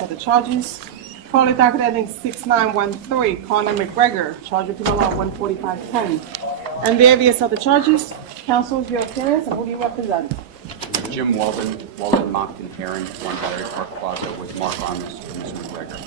For the charges, calling docket ending 6913, Conor McGregor, charged with penal law 14510. And various other charges. Counsel, your appearance, and who do you represent? Jim Walden, Moncton, Heron, 1 Battery Park Plaza, with Mark Armis for Mr. McGregor.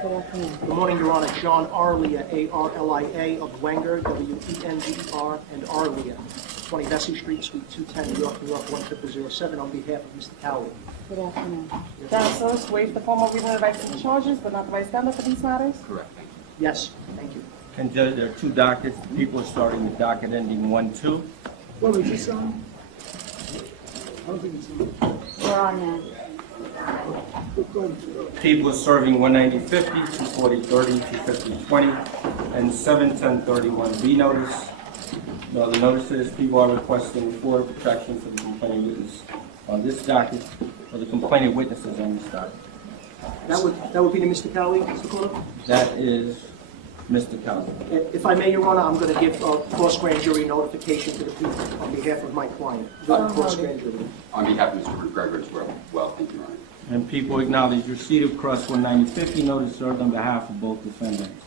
Good afternoon. Good morning, Your Honor. John Arlia, A-R-L-I-A, of Wenger, W-E-N-G-E-R, and Arlia, 20 Vesey Street, Suite 210, New York, New York, 10007, on behalf of Mr. Cowley. Good afternoon. Counsel, waive the formal reading of the rights and charges, but not the vice standard for these matters? Correct, thank you. Yes, thank you. And Judge, there are two dockets. People are starting the docket ending 1-2. Well, is this on? I don't think it's on. We're on now. People are serving 190-50, 240-30, 250-20, and 710-31B notice. No other notices. People are requesting for protection for the complaining witness on this docket, or the complaining witnesses on this docket. That would be to Mr. Cowley, Mr. Corner? That is Mr. Cowley. If I may, Your Honor, I'm going to give a cross-grand jury notification to the people on behalf of my client. Cross-grand jury. On behalf of Mr. McGregor as well, thank you, Your Honor. And people acknowledge receipt of cross 190-50 notice served on behalf of both defendants.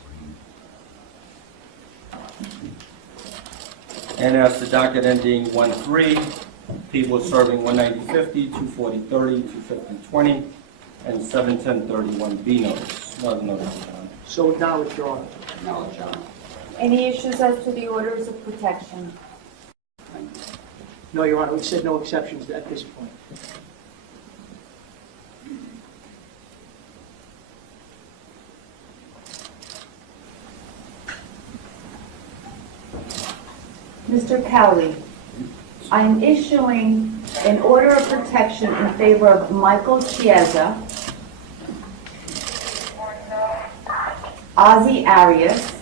And as the docket ending 1-3, people serving 190-50, 240-30, 250-20, and 710-31B notice. No other notices, Your Honor. So acknowledge, Your Honor. Acknowledge, Your Honor. Any issues as to the orders of protection? Thank you. No, Your Honor, we said no exceptions at this point. Mr. Cowley, I am issuing an order of protection in favor of Michael Chiesa, Ozzie Arias,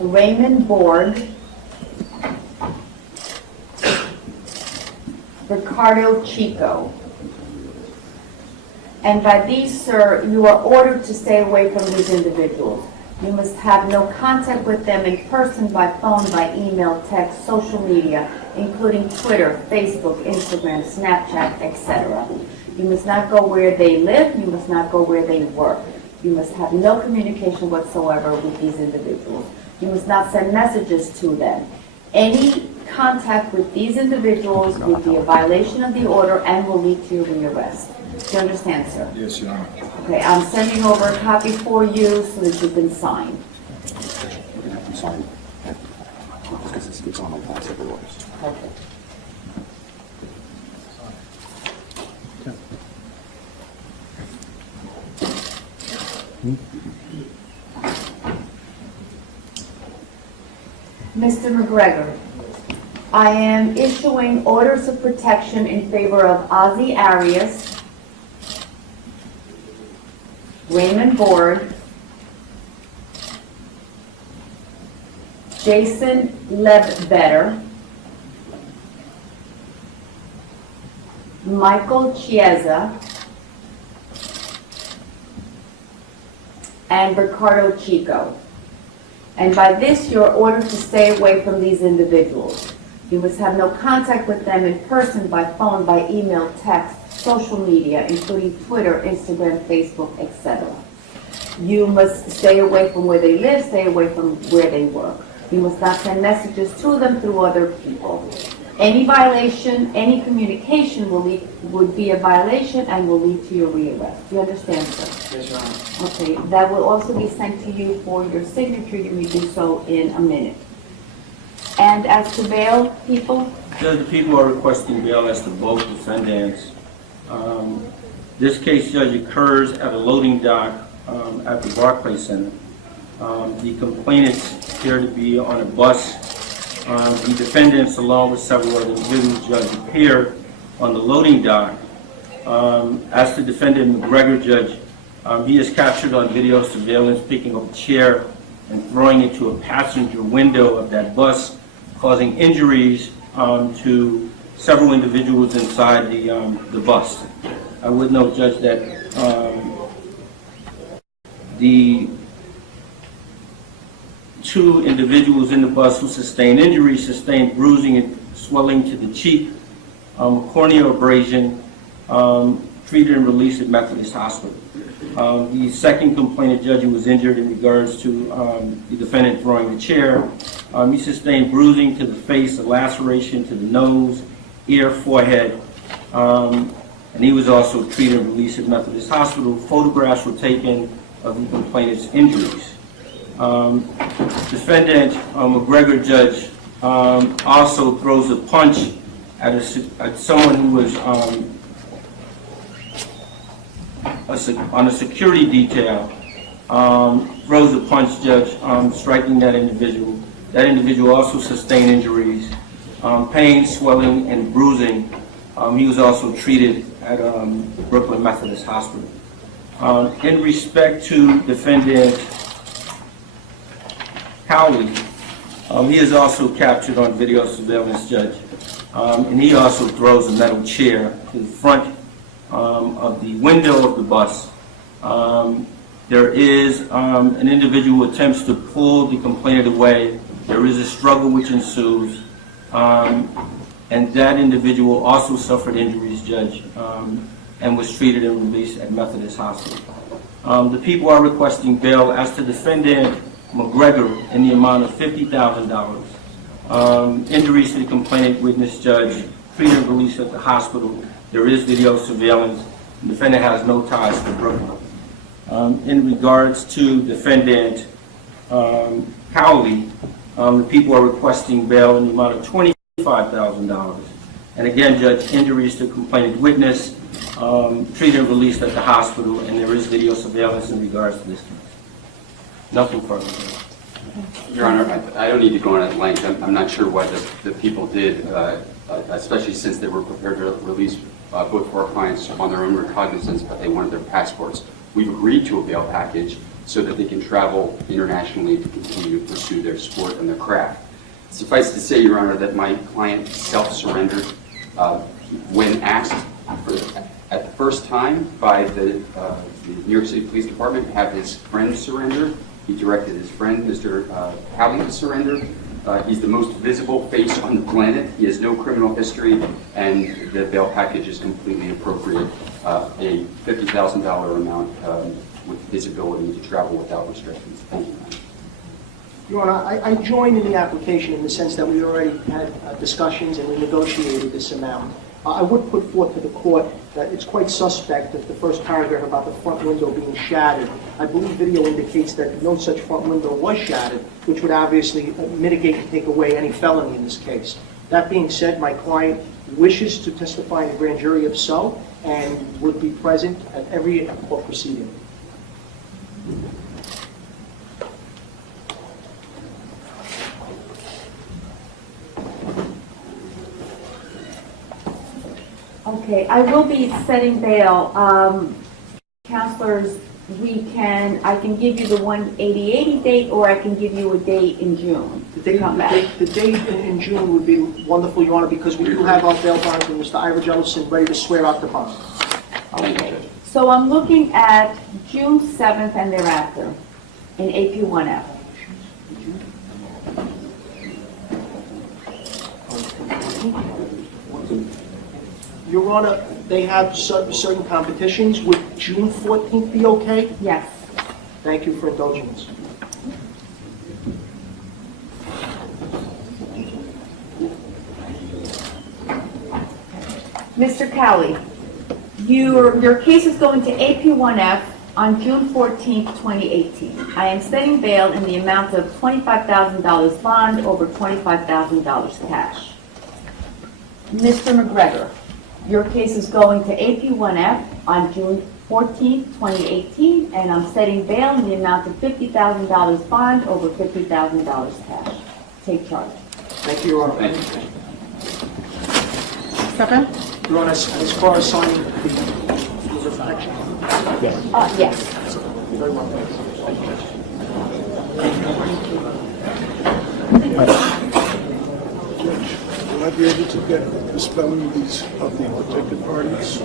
Raymond Borg, Ricardo Chico. And by these, sir, you are ordered to stay away from these individuals. You must have no contact with them in person, by phone, by email, text, social media, including Twitter, Facebook, Instagram, Snapchat, etc. You must not go where they live. You must not go where they work. You must have no communication whatsoever with these individuals. You must not send messages to them. Any contact with these individuals would be a violation of the order and will lead to your rearrest. Do you understand, sir? Yes, Your Honor. Okay, I'm sending over a copy for you so that you can sign. We're going to have to sign because it's on my class of orders. Okay. Mr. McGregor, I am issuing orders of protection in favor of Ozzie Arias, Raymond Borg, Jason Ledbetter, Michael Chiesa, and Ricardo Chico. And by this, you're ordered to stay away from these individuals. You must have no contact with them in person, by phone, by email, text, social media, including Twitter, Instagram, Facebook, etc. You must stay away from where they live, stay away from where they work. You must not send messages to them through other people. Any violation, any communication would be a violation and will lead to your rearrest. Do you understand, sir? Yes, Your Honor. Okay, that will also be sent to you for your signature. You may do so in a minute. And as to bail, people? Judge, the people are requesting bail as to both defendants. This case, Judge, occurs at a loading dock at the Barclays Center. The complainants appear to be on a bus. The defendants, along with several other individuals, Judge, appear on the loading dock. As to defendant McGregor, Judge, he is captured on video surveillance picking up a chair and throwing it to a passenger window of that bus, causing injuries to several individuals inside the bus. I would note, Judge, that the two individuals in the bus who sustained injuries sustained bruising and swelling to the cheek, corneal abrasion, treated and released at Methodist Hospital. The second complainant, Judge, who was injured in regards to the defendant throwing the chair, he sustained bruising to the face, a laceration to the nose, ear, forehead, and he was also treated and released at Methodist Hospital. Photographs were taken of the complainant's injuries. Defendant McGregor, Judge, also throws a punch at someone who was on a security detail, throws a punch, Judge, striking that individual. That individual also sustained injuries, pain, swelling, and bruising. He was also treated at Brooklyn Methodist Hospital. In respect to defendant Cowley, he is also captured on video surveillance, Judge, and he also throws a metal chair to the front of the window of the bus. There is an individual who attempts to pull the complainant away. There is a struggle which ensues, and that individual also suffered injuries, Judge, and was treated and released at Methodist Hospital. The people are requesting bail as to defendant McGregor in the amount of $50,000. Injuries to the complainant witness, Judge, treated and released at the hospital. There is video surveillance. The defendant has no ties to Brooklyn. In regards to defendant Cowley, the people are requesting bail in the amount of $25,000. And again, Judge, injuries to complainant witness, treated and released at the hospital, and there is video surveillance in regards to this case. Nothing further. Your Honor, I don't need to go on at length. I'm not sure what the people did, especially since they were prepared to release both of our clients on their own recognizance, but they wanted their passports. We've agreed to a bail package so that they can travel internationally to continue to pursue their sport and their craft. Suffice to say, Your Honor, that my client self-surrendered when asked at the first time by the New York City Police Department to have his friend surrender. He directed his friend, Mr. Cowley, to surrender. He's the most visible face on the planet. He has no criminal history, and the bail package is completely appropriate. A $50,000 amount with his ability to travel without restrictions. Thank you. Your Honor, I joined in the application in the sense that we already had discussions and we negotiated this amount. I would put forth to the court that it's quite suspect that the first paragraph about the front window being shattered, I believe video indicates that no such front window was shattered, which would obviously mitigate and take away any felony in this case. That being said, my client wishes to testify in the grand jury if so, and would be present at every court proceeding. Okay, I will be setting bail. Counselors, I can give you the 180 date, or I can give you a date in June to come back. The date in June would be wonderful, Your Honor, because we do have our bail bonds and Mr. Ira Jellison ready to swear out the bond. Okay, so I'm looking at June 7th and thereafter in AP1F. Your Honor, they have certain competitions. Would June 14th be okay? Yes. Thank you for indulging us. Mr. Cowley, your case is going to AP1F on June 14th, 2018. I am setting bail in the amount of $25,000 bond over $25,000 cash. Mr. McGregor, your case is going to AP1F on June 14th, 2018, and I'm setting bail in the amount of $50,000 bond over $50,000 cash. Take charge. Thank you, Your Honor. Thank you. Step in. Your Honor, as far as signing the rules of protection. Yes. Very well. Will I be able to get the spelling of the protected parties?